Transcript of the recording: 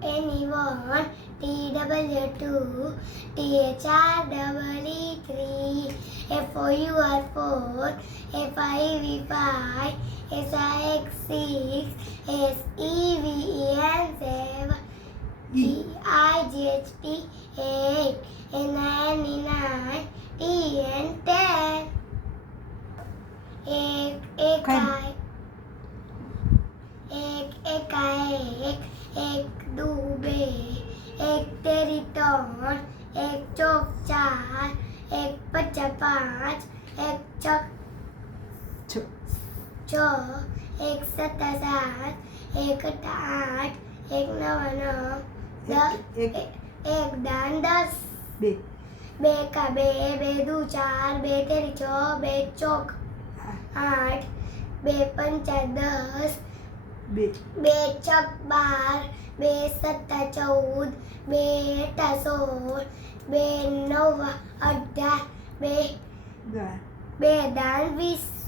N-E-1, T-W-2, T-H-R-E-E-3, F-O-U-R-4, F-I-V-5, S-I-X-6, S-E-V-E-N-7, G-I-G-H-T-8, N-I-N-E-9, T-N-10. एक दो बे एक तेरी तौर एक चौक चार एक पचा पाँच एक चौक छो एक सत्ता सात एक अट्ठा आठ एक नवा नौ एक दान 10 बे का बे दू चार बे तेरी छो बे चौक 8 बे पंचा 10 बे चौक 12 बे सत्ता 14 बे अट्ठा 16 बे नवा 18 बे दान 20